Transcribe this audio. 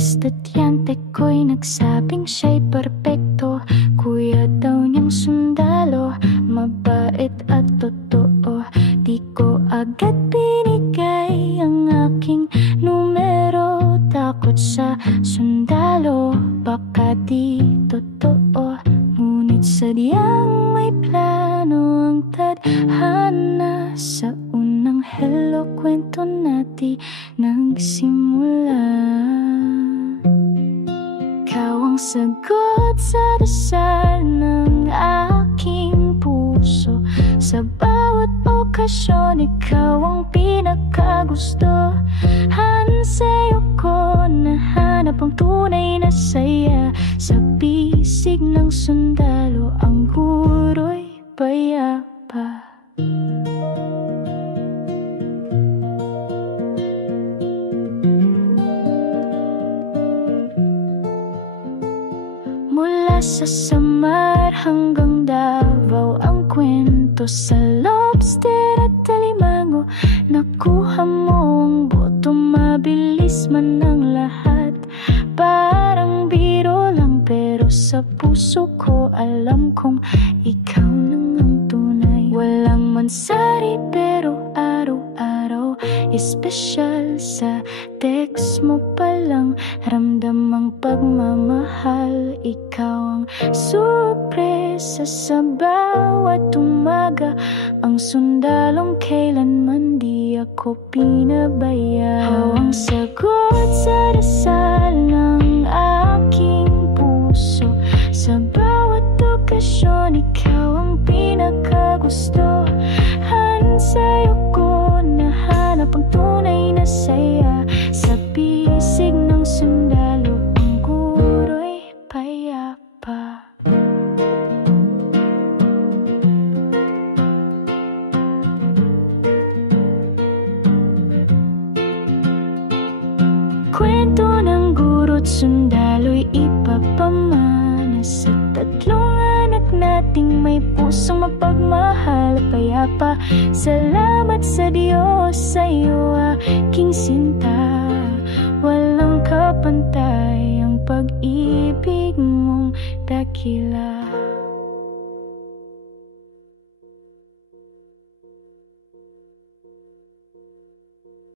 estudyante ko'y nagsabing siya'y perpekto. Kuya daw niyang sundalo, mabait at totoo. Di ko agad binigay ang aking numero. Takot sa sundalo, baka di totoo. Ngunit sadyang may plano ang tadhana. Sa unang hello, kwento natin nagsimula. Ikaw ang sagot sa dasal ng aking puso. Sa bawat okasyon, ikaw ang pinakagustuhan. Sa'yo ko nahanap ang tunay na saya. Sa bisig ng sundalo, ang guro'y payapa. Mula sa Samar hanggang Davao, ang kwento sa lobster at alimango. Nakuha mo ang boto, mabilis man ang lahat. Parang biro lang, pero sa puso ko alam kong ikaw nang ang tunay. Walang mansari pero araw-araw espesyal. Sa text mo pa lang ramdam ang pagmamahal. Ikaw ang sorpresa sa bawat umaga. Ang sundalong kailanman di ako pinabaya. Ang sagot sa dasal ng aking puso. Sa bawat okasyon, ikaw ang pinakagustuhan. Sa'yo ko nahanap ang tunay na saya. Sa bisig ng sundalo, ang guro'y payapa. Kwento ng guro't sundalo'y ipapamana sa tatlong anak nating may pusong mapagmahal, payapa. Salamat sa Diyos, sa'yo aking sinta. Walang kapantay ang pag-ibig mong dakila.